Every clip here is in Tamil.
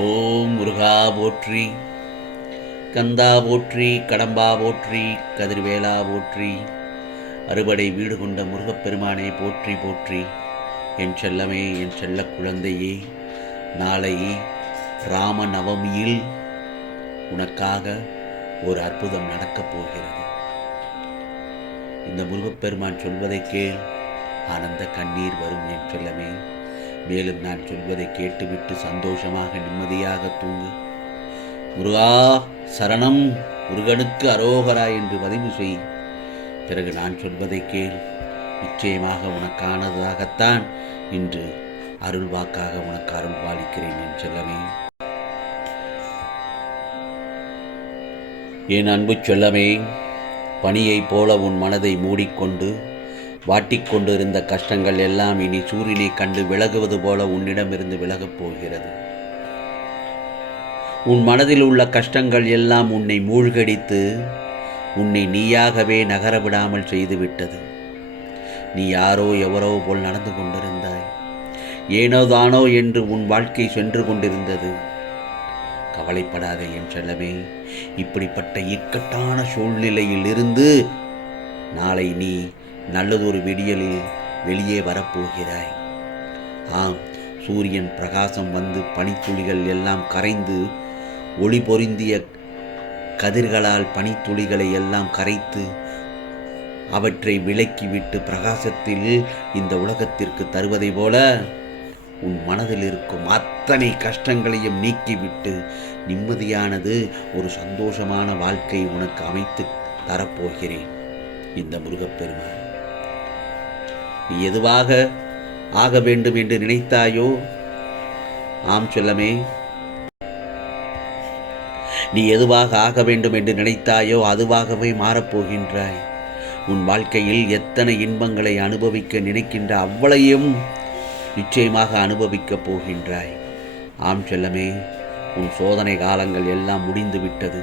ஓம் முருகா போற்றி, கந்தா போற்றி, கடம்பா போற்றி, கதிர்வேலா போற்றி, அறுபடை வீடு கொண்ட முருகப்பெருமானே போற்றி போற்றி. என் செல்லமே, என் செல்ல குழந்தையே, நாளை ராம நவமியில் உனக்காக ஒரு அற்புதம் நடக்கப் போகிறது. இந்த முருகப்பெருமான் சொல்வதை கேள், ஆனந்த கண்ணீர் வரும் என் செல்லமே. மேலும் நான் சொல்வதை கேட்டுவிட்டு சந்தோஷமாக நிம்மதியாக தூங்கு. முருகா சரணம், முருகனுக்கு அரோகரா என்று பதிவு செய். பிறகு நான் சொல்வதை கேள். நிச்சயமாக உனக்கானதாகத்தான் இன்று அருள்வாக்காக உனக்கு அருள் பாலிக்கிறேன் என் செல்லமே. என் அன்பு செல்லமே, பனியைப் போல உன் மனதை மூடிக்கொண்டு வாட்டிக்கொண்டிருந்த கஷ்டங்கள் எல்லாம் இனி சூரியனை கண்டு விலகுவது போல உன்னிடமிருந்து விலகப் போகிறது. உன் மனதில் உள்ள கஷ்டங்கள் எல்லாம் உன்னை மூழ்கடித்து உன்னை நீயாகவே நகர விடாமல் செய்துவிட்டது. நீ யாரோ எவரோ போல் நடந்து கொண்டிருந்தாய். ஏனோதானோ என்று உன் வாழ்க்கை சென்று கொண்டிருந்தது. கவலைப்படாதே என் செல்லமே. இப்படிப்பட்ட இக்கட்டான சூழ்நிலையில் இருந்து நாளை நீ நல்லதொரு விடியலில் வெளியே வரப்போகிறாய். ஆம், சூரியன் பிரகாசம் வந்து பனித்துளிகள் எல்லாம் கரைந்து ஒளி பொருந்திய கதிர்களால் பனித்துளிகளை எல்லாம் கரைத்து அவற்றை விலக்கிவிட்டு பிரகாசத்தில் இந்த உலகத்திற்கு தருவதை போல உன் மனதில் இருக்கும் அத்தனை கஷ்டங்களையும் நீக்கிவிட்டு நிம்மதியானது ஒரு சந்தோஷமான வாழ்க்கை உனக்கு அமைத்து தரப்போகிறேன் இந்த முருகப்பெருமான். நீ எதுவாக ஆக வேண்டும் என்று நினைத்தாயோ, ஆம் செல்லமே, நீ எதுவாக ஆக வேண்டும் என்று நினைத்தாயோ அதுவாகவே மாறப்போகின்றாய். உன் வாழ்க்கையில் எத்தனை இன்பங்களை அனுபவிக்க நினைக்கின்ற அவ்வளையும் நிச்சயமாக அனுபவிக்கப் போகின்றாய். ஆம் செல்லமே, உன் சோதனை காலங்கள் எல்லாம் முடிந்து விட்டது.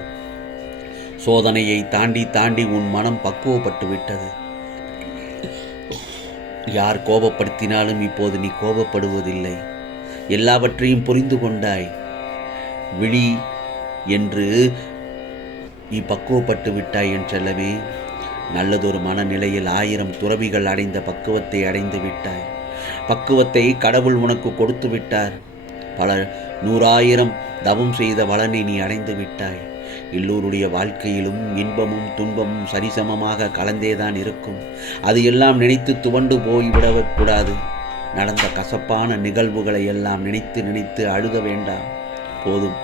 சோதனையை தாண்டி தாண்டி உன் மனம் பக்குவப்பட்டு விட்டது. யார் கோபப்படுத்தினாலும் இப்போது நீ கோபப்படுவதில்லை. எல்லாவற்றையும் புரிந்து கொண்டாய். விழி என்று நீ பக்குவப்பட்டு விட்டாய் என் செல்லமே. நல்லதொரு மனநிலையில் 1000 துறவிகள் அடைந்த பக்குவத்தை அடைந்து விட்டாய். பக்குவத்தை கடவுள் உனக்கு கொடுத்து விட்டார். பல 100,000 தவம் செய்த பலனை நீ அடைந்து விட்டாய். எல்லோருடைய வாழ்க்கையிலும் இன்பமும் துன்பமும் சரிசமமாக கலந்தேதான் இருக்கும். அது எல்லாம் நினைத்து துவண்டு போய்விடக்கூடாது. நடந்த கசப்பான நிகழ்வுகளை எல்லாம் நினைத்து நினைத்து அழுக வேண்டாம். போதும்,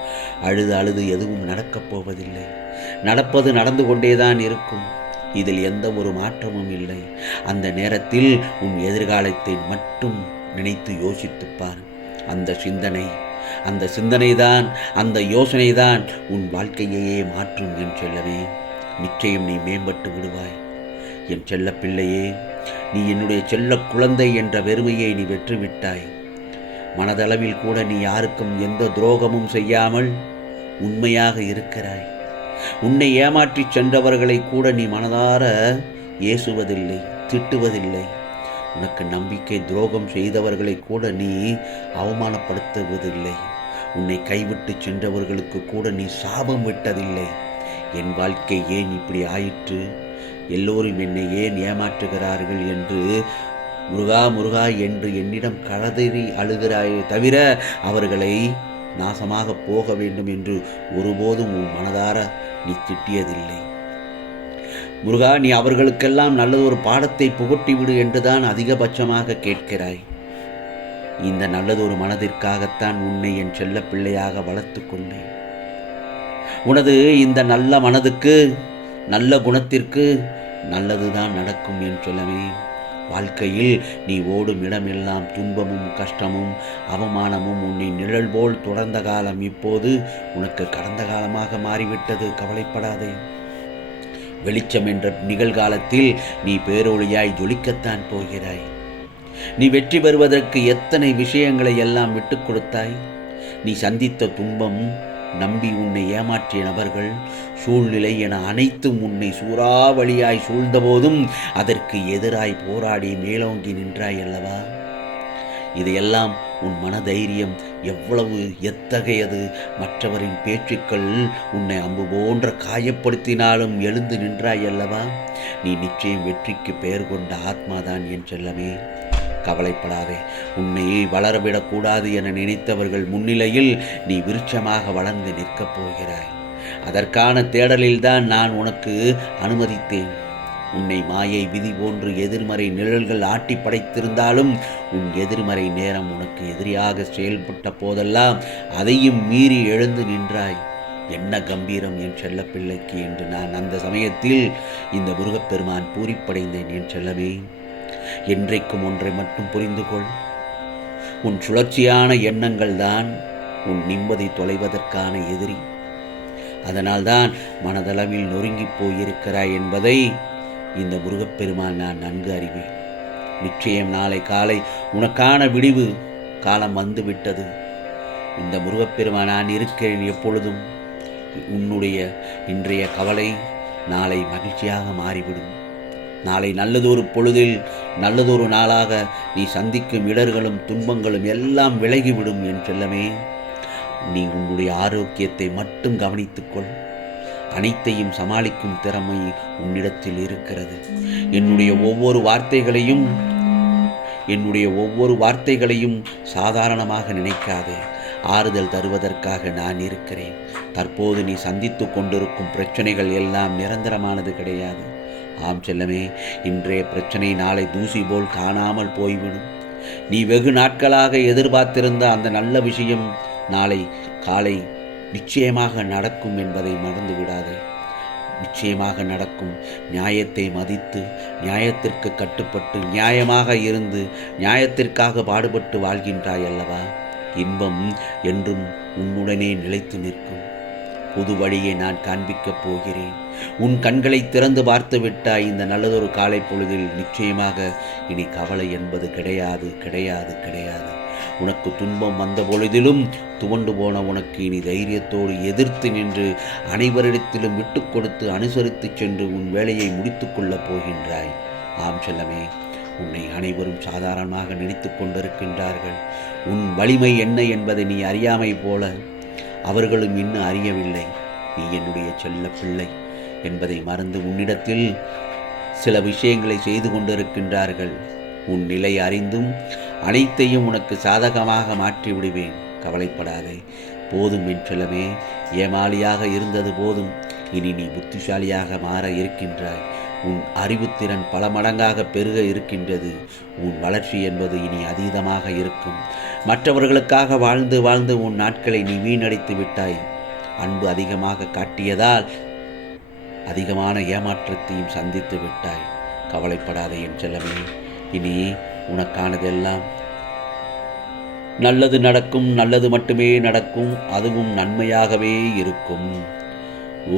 அழுது அழுது எதுவும் நடக்கப் போவதில்லை. நடப்பது நடந்து கொண்டேதான் இருக்கும். இதில் எந்த ஒரு மாற்றமும் இல்லை. அந்த நேரத்தில் உன் எதிர்காலத்தை மட்டும் நினைத்து யோசித்துப்பார். அந்த சிந்தனைதான், அந்த யோசனைதான் உன் வாழ்க்கையையே மாற்றும் என் செல்லவே. நிச்சயம் நீ மேம்பட்டு விடுவாய் என் செல்ல பிள்ளையே. நீ என்னுடைய செல்ல குழந்தை என்ற வெறுமையை நீ வெற்றுவிட்டாய். மனதளவில் கூட நீ யாருக்கும் எந்த துரோகமும் செய்யாமல் உண்மையாக இருக்கிறாய். உன்னை ஏமாற்றி சென்றவர்களை கூட நீ மனதார ஏசுவதில்லை, திட்டுவதில்லை. உனக்கு நம்பிக்கை துரோகம் செய்தவர்களை கூட நீ அவமானப்படுத்துவதில்லை. உன்னை கைவிட்டு சென்றவர்களுக்கு கூட நீ சாபம் விட்டதில்லை. என் வாழ்க்கை ஏன் இப்படி ஆயிற்று, எல்லோரும் என்னை ஏன் ஏமாற்றுகிறார்கள் என்று முருகா முருகா என்று என்னிடம் கதறி அழுகிறாயே தவிர அவர்களை நாசமாக போக வேண்டும் என்று ஒருபோதும் உன் மனதார நீ திட்டியதில்லை. முருகா, நீ அவர்களுக்கெல்லாம் நல்லதொரு பாடத்தை புகட்டிவிடு என்றுதான் அதிகபட்சமாக கேட்கிறாய். இந்த நல்லதொரு மனதிற்காகத்தான் உன்னை என் செல்ல பிள்ளையாக வளர்த்து கொண்டேன். உனது இந்த நல்ல மனதுக்கு, நல்ல குணத்திற்கு நல்லதுதான் நடக்கும் என் செல்லமே. வாழ்க்கையில் நீ ஓடும் இடமெல்லாம் துன்பமும் கஷ்டமும் அவமானமும் உன்னை நிழல் போல் தொடர்ந்த காலம் இப்போது உனக்கு கடந்த காலமாக மாறிவிட்டது. கவலைப்படாதே. வெளிச்சம் என்ற நிகழ்காலத்தில் நீ பேரொளியாய் ஜொலிக்கத்தான் போகிறாய். நீ வெற்றி பெறுவதற்கு எத்தனை விஷயங்களை எல்லாம் விட்டு கொடுத்தாய். நீ சந்தித்த துன்பம், நம்பி உன்னை ஏமாற்றிய நபர்கள், சூழ்நிலை என அனைத்தும் உன்னை சூறாவளியாய் சூழ்ந்தபோதும் அதற்கு எதிராய் போராடி மேலோங்கி நின்றாய் அல்லவா? இதையெல்லாம் உன் மனதைரியம் எவ்வளவு எத்தகையது! மற்றவரின் பேச்சுக்கள் உன்னை அம்பு போன்ற காயப்படுத்தினாலும் எழுந்து நின்றாய் அல்லவா? நீ நிச்சயம் வெற்றிக்கு பெயர் கொண்ட ஆத்மாதான் என் செல்லமே. கவலைப்படாதே. உன்னை வளரவிடக்கூடாது என நினைத்தவர்கள் முன்னிலையில் நீ விருட்சமாக வளர்ந்து நிற்கப் போகிறாய். அதற்கான தேடலில்தான் நான் உனக்கு அனுமதித்தேன். உன்னை மாயை விதி போன்று எதிர்மறை நிழல்கள் ஆட்டி படைத்திருந்தாலும் உன் எதிர்மறை நேரம் உனக்கு எதிரியாக செயல்பட்ட போதெல்லாம் அதையும் மீறி எழுந்து நின்றாய். என்ன கம்பீரம் என் செல்லப்பிள்ளைக்கு என்று நான் அந்த சமயத்தில் இந்த முருகப்பெருமான் பூரிப்படைந்தேன். என் செல்லமே, என்றைக்கும் ஒன்றை மட்டும் புரிந்து கொள். உன் சுழற்சியான எண்ணங்கள் தான் உன் நிம்மதி தொலைவதற்கான எதிரி. அதனால்தான் மனதளவில் நொறுங்கி போயிருக்கிறாய் என்பதை இந்த முருகப்பெருமான் நான் நன்கு அறிவேன். நிச்சயம் நாளை காலை உனக்கான விடிவு காலம் வந்துவிட்டது. இந்த முருகப்பெருமான் நான் இருக்கிறேன் எப்பொழுதும். உன்னுடைய இன்றைய கவலை நாளை மகிழ்ச்சியாக மாறிவிடும். நாளை நல்லதொரு பொழுதில் நல்லதொரு நாளாக நீ சந்திக்கும் இடர்களும் துன்பங்களும் எல்லாம் விலகிவிடும் என் செல்லமே. நீ உன்னுடைய ஆரோக்கியத்தை மட்டும் கவனித்துக்கொள். அனைத்தையும் சமாளிக்கும் திறமை உன்னிடத்தில் இருக்கிறது. என்னுடைய ஒவ்வொரு வார்த்தைகளையும் சாதாரணமாக நினைக்காதே. ஆறுதல் தருவதற்காக நான் இருக்கிறேன். தற்போது நீ சந்தித்து கொண்டிருக்கும் பிரச்சனைகள் எல்லாம் நிரந்தரமானது கிடையாது. ஆம் செல்லமே, இன்றைய பிரச்சனை நாளை தூசி போல் காணாமல் போய்விடும். நீ வெகு நாட்களாக எதிர்பார்த்திருந்த அந்த நல்ல விஷயம் நாளை காலை நிச்சயமாக நடக்கும் என்பதை மறந்து விடாதே. நிச்சயமாக நடக்கும். நியாயத்தை மதித்து, நியாயத்திற்கு கட்டுப்பட்டு, நியாயமாக இருந்து, நியாயத்திற்காக பாடுபட்டு வாழ்கின்றாய் அல்லவா? இன்பம் என்றும் உன்னுடனே நிலைத்து நிற்கும். புது வழியை நான் காண்பிக்கப் போகிறேன். உன் கண்களை திறந்து பார்த்து விட்டாய். இந்த நல்லதொரு காலை பொழுதில் நிச்சயமாக இனி கவலை என்பது கிடையாது, கிடையாது, கிடையாது. உனக்கு துன்பம் வந்த பொழுதிலும் துவண்டு போன உனக்கு இனி தைரியத்தோடு எதிர்த்து நின்று அனைவரிடத்திலும் விட்டு கொடுத்து அனுசரித்து சென்று உன் வேலையை முடித்து கொள்ளப் போகின்றாய். ஆம் செல்லமே, உன்னை அனைவரும் சாதாரணமாக நினைத்து கொண்டிருக்கின்றார்கள். உன் வலிமை என்ன என்பதை நீ அறியாமை போல அவர்களும் இன்னும் அறியவில்லை. நீ என்னுடைய செல்ல பிள்ளை என்பதை மறந்து உன்னிடத்தில் சில விஷயங்களை செய்து கொண்டிருக்கின்றார்கள். உன் நிலை அறிந்தும் அனைத்தையும் உனக்கு சாதகமாக மாற்றி விடுவேன். கவலைப்படாதே. போதும் என் செல்லமே, ஏமாளியாக இருந்தது போதும். இனி நீ புத்திசாலியாக மாற இருக்கின்றாய். உன் அறிவுத்திறன் பல மடங்காக பெருக இருக்கின்றது. உன் வளர்ச்சி என்பது இனி அதீதமாக இருக்கும். மற்றவர்களுக்காக வாழ்ந்து வாழ்ந்து உன் நாட்களை நீ வீணடித்து விட்டாய். அன்பு அதிகமாக காட்டியதால் அதிகமான ஏமாற்றத்தையும் சந்தித்து விட்டாய். கவலைப்படாதே என் செல்லமே. இனி உனக்கானதெல்லாம் நல்லது நடக்கும். நல்லது மட்டுமே நடக்கும். அதுவும் நன்மையாகவே இருக்கும்.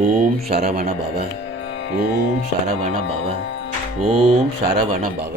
ஓம் சரவண பவ. ஓம் சரவண பவ. ஓம் சரவண பவ.